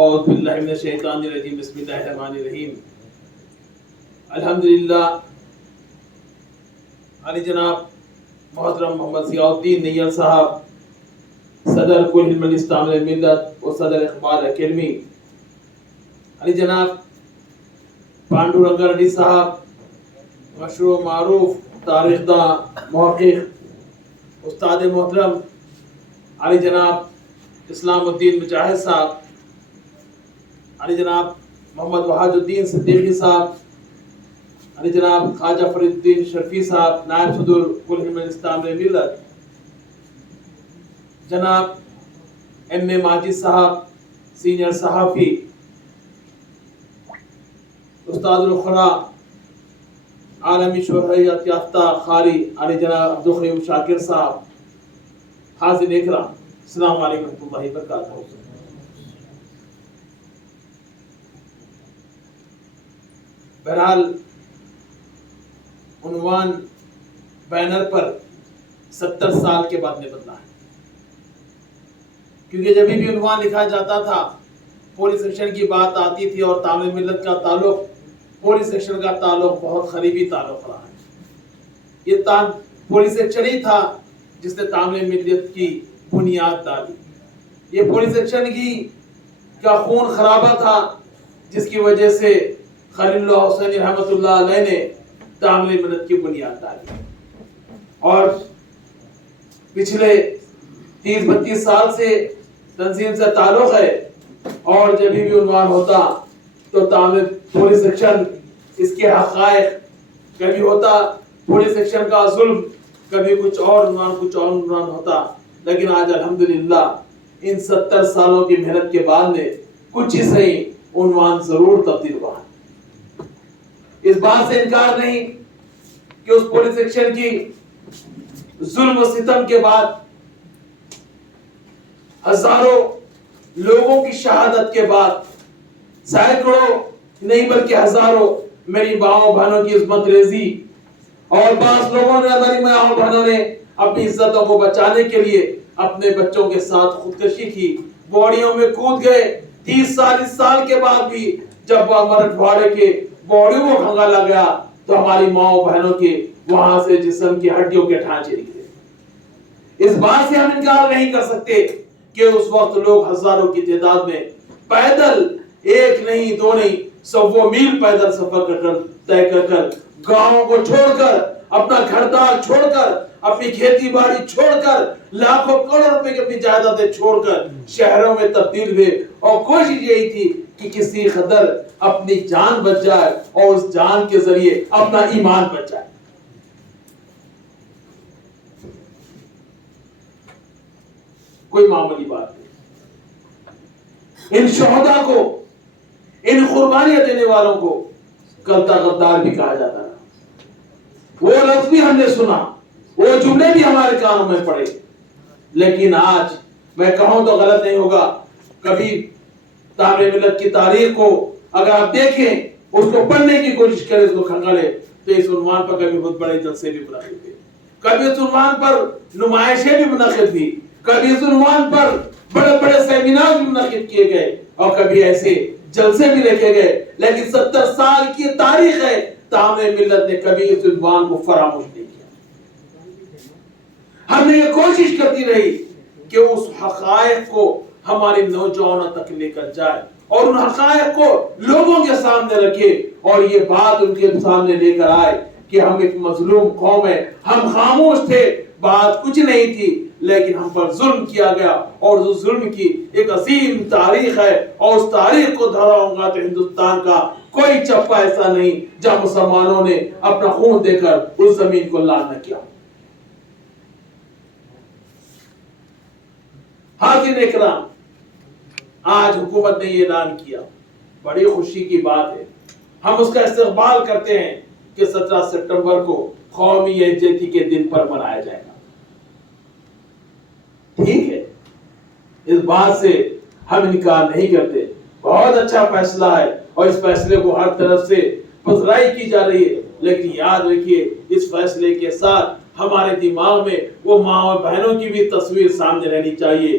اعوذ باللہ من الشیطان الرجیم بسم اللہ الرحمن الرحیم الحمدللہ علی جناب محترم محمد ضیاء الدین نیل صاحب صدر کل علم الاسلام ملت و صدر اخبار اکیڈمی، علی جناب پانڈورنگا ریڈی صاحب مشہور و معروف تاریخ داں محقق، استاد محترم علی جناب اسلام الدین مجاہد صاحب، علی جناب محمد وحاج الدین صدیقی صاحب، علی جناب خواجہ فرید الدین شرفی صاحب نائب صدر کل علم الاسلام ملت، جناب ایم اے ماجد صاحب سینئر صحافی، استاد الخرا عالمی شہرت یافتہ قاری علی جناب عبدالقیوم شاکر صاحب، حاضرین اکرام السلام علیکم ورحمۃ اللہ وبرکاتہ۔ بہرحال عنوان بینر پر 70 سال کے بعد نے بدلا ہے، کیونکہ جب بھی عنوان لکھا جاتا تھا پولیس ایکشن کی بات آتی تھی، اور تعمیر ملت کا تعلق پولیس ایکشن کا تعلق بہت قریبی تعلق رہا ہے۔ یہ پولیس ایکشن ہی تھا جس نے تعمیر ملت کی بنیاد ڈالی۔ یہ پولیس ایکشن کا خون خرابہ تھا جس کی وجہ سے خلیل اللہ حسینی رحمۃ اللہ علیہ نے تعمیر ملت کی بنیاد ڈالی، اور پچھلے 30-32 سال سے تنظیم سے تعلق ہے، اور جب بھی عنوان ہوتا تو تعمیر پولیس ایکشن اس کے حقائق، کبھی ہوتا پولیس ایکشن کا ظلم، کبھی کچھ اور عنوان ہوتا، لیکن آج الحمدللہ ان 70 سالوں کی محنت کے بعد میں کچھ ہی صحیح عنوان ضرور تبدیل ہوا ہے۔ اس بات سے انکار نہیں کہ اس پولیس ایکشن کی ظلم و ستم کے بعد ہزاروں لوگوں کی شہادت کے بعد سینکڑوں نہیں بلکہ ہزاروں میری ماؤں بہنوں کی عصمت ریزی، اور بعض لوگوں نے، ہماری ماؤں بہنوں نے اپنی عزتوں کو بچانے کے لیے اپنے بچوں کے ساتھ خودکشی کی، باڑیوں میں کود گئے۔ 30 سال کے بعد بھی جب مرٹھواڑے کے باڑیوں کو کھنگالا گیا تو ہماری ماؤں بہنوں کے وہاں سے جسم کی ہڈیوں کے ڈھانچے نکلے۔ اس بات سے ہم انکار نہیں کر سکتے کہ اس وقت لوگ ہزاروں کی تعداد میں پیدل، ایک نہیں دو نہیں، 100 میل پیدل سفر طے کر گاؤں کو چھوڑ کر، اپنا گھر دار چھوڑ کر، اپنی کھیتی باڑی چھوڑ کر، لاکھوں کروڑوں روپے کی اپنی جائیدادیں چھوڑ کر شہروں میں تبدیل ہوئے، اور کوشش یہی تھی کہ کسی قدر اپنی جان بچ جائے اور اس جان کے ذریعے اپنا ایمان بچ جائے۔ کوئی معمولی بات نہیں۔ ان شہداء کو، ان قربانیاں دینے والوں کو کلتا غدار بھی کہا جاتا ہے۔ وہ لفظ بھی ہم نے سنا، وہ جملے بھی ہمارے کانوں میں پڑے، لیکن آج میں کہوں تو غلط نہیں ہوگا، کبھی تعمیر ملت کی تاریخ کو اگر آپ دیکھیں، اس کو پڑھنے کی کوشش کریں، اس کو کھنگالیں، تو اس عنوان پر کبھی بہت بڑے جلسے بھی منعقد ہوئے، کبھی اس عنوان پر نمائشیں بھی منعقد ہوئی، کبھی اس عنوان پر بڑے بڑے سیمینار بھی منعقد کیے گئے، اور کبھی ایسے جلسے بھی رکھے گئے، لیکن 70 سال کی تاریخ ہے، تعمیر ملت نے کبھی اس عنوان کو فراموش نہیں کیا۔ ہم نے یہ کوشش کرتی رہی کہ اس حقائق کو ہمارے نوجوانوں تک لے کر جائے، اور ان حقائق کو لوگوں کے سامنے رکھے، اور یہ بات ان کے سامنے لے کر آئے کہ ہم ایک مظلوم قوم ہے، ہم خاموش تھے، بات کچھ نہیں تھی، لیکن ہم پر ظلم کیا گیا، اور اس ظلم کی ایک عظیم تاریخ ہے، اور اس تاریخ کو دہراؤں گا تو ہندوستان کا کوئی چپا ایسا نہیں جب مسلمانوں نے اپنا خون دے کر اس زمین کو لال نہ کیا۔ حاضرین اکرام، آج حکومت نے یہ اعلان کیا، بڑی خوشی کی بات ہے، ہم اس کا استقبال کرتے ہیں کہ 17 ستمبر کو قومی یکجہتی کے دن پر منایا جائے گا۔ ٹھیک ہے، اس بات سے ہم انکار نہیں کرتے، بہت اچھا فیصلہ ہے، اور اس فیصلے کو ہر طرف سے پذیرائی کی جا رہی ہے، لیکن یاد رکھیے اس فیصلے کے ساتھ ہمارے دماغ میں وہ ماں اور بہنوں کی بھی تصویر سامنے رہنی چاہیے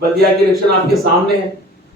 بلدیہ کے الیکشن آپ کے سامنے ہے،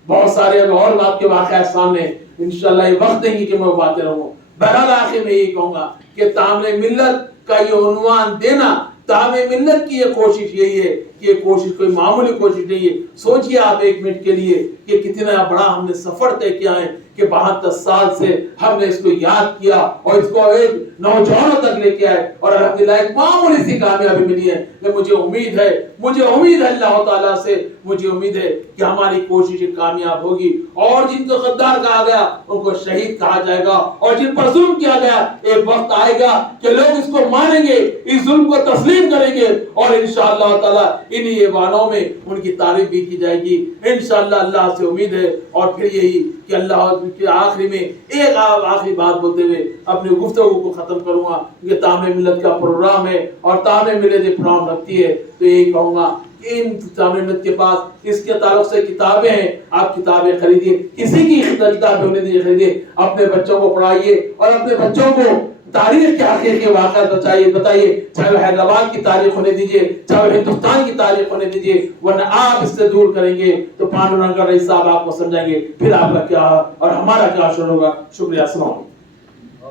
بہت سارے اور آپ کے واقعات سامنے ہیں، انشاءاللہ یہ وقت دیں گی کہ میں باتیں رہوں. بہرحال آخر میں یہی کہوں گا کہ تعامل ملت کا یہ عنوان دینا، تعامل ملت کی یہ کوشش یہی ہے کہ یہ کوشش کوئی معمولی کوشش نہیں ہے. سوچئے آپ ایک منٹ کے لیے کہ کتنا بڑا ہم نے سفر طے کیا ہے کہ 72 سال سے ہم نے اس کو یاد کیا اور اس کو ایک نوجوانوں تک لے کے آئے اور الحمدللہ ایک معمولی سی کامیابی ملی ہے. مجھے امید ہے اللہ تعالیٰ سے، مجھے امید ہے کہ ہماری کوشش کامیاب ہوگی اور جن کو غدار کہا گیا ان کو شہید کہا جائے گا، اور جن پر ظلم کیا گیا ایک وقت آئے گا کہ لوگ اس کو مانیں گے، اس ظلم کو تسلیم کریں گے اور انشاءاللہ تعالیٰ انہی ایوانوں میں ان کی تعریف بھی کی جائے گی انشاءاللہ. اللہ سے امید ہے. اور پھر یہی کہ اللہ کے آخری میں ایک آخری بات بولتے ہوئے اپنی گفتگو کو ختم کروں گا. یہ تعامل ملت کا پروگرام ہے اور تعامل ملت یہ پروگرام رکھتی ہے، تو یہی کہوں گا کہ ان تعامل ملت کے پاس اس کے تعلق سے کتابیں ہیں، آپ کتابیں خریدیے، کسی کی کتابیں ہونے دیجیے، خریدیے، اپنے بچوں کو پڑھائیے اور اپنے بچوں کو تاریخ کے حقیقی واقعات بتائیے، چاہے وہ حیدرآباد کی تاریخ ہونے دیجیے، چاہے وہ ہندوستان کی تاریخ ہونے دیجیے، ورنہ آپ اس سے دور کریں گے تو پانڈورنگ کا رئیس صاحب آپ کو سمجھائیں گے، پھر آپ کا کیا اور ہمارا کیا شروع ہوگا. شکریہ. السلام علیکم.